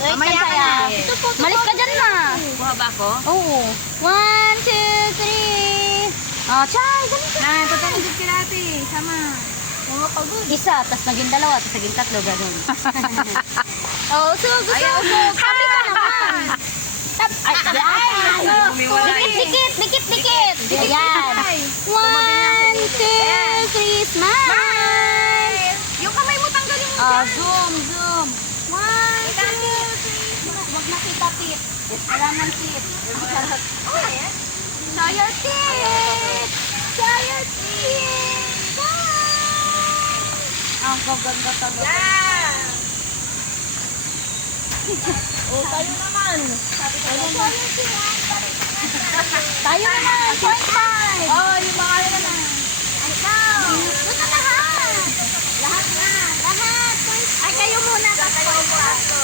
Wait, Mamaya ka saya. na. Malis ka dyan, ma. Kuha ba ako? Oo. 1, 2, 3. Oh, chay, ganito. Nay, punta mo dito sila ate. Sama. Mga pagod. Isa, tapos naging dalawa, tapos naging tatlo, ganun. Oh, so, gusto Ayaw. ko. Kami ka naman. Ay, ayan. Umiwalay. Dikit, dikit, dikit, dikit. Ayan. Tumabi na sa 1, 2, 3, smile. Yung kamay mo tanggalin mo Oh, dyan. zoom, zoom. 1, 2, 3. Huwag nakita tit. Wala nang tit. Charot. Oh, ayan. Show your teeth. Show your teeth. Ang gaganda talaga. Yeah. Oh, tayo naman. Tayo naman. Point time. Oh, yung mga ano na. Ikaw. Doon na lahat. Lahat na. Lahat. Ay, kayo muna. Kayo po.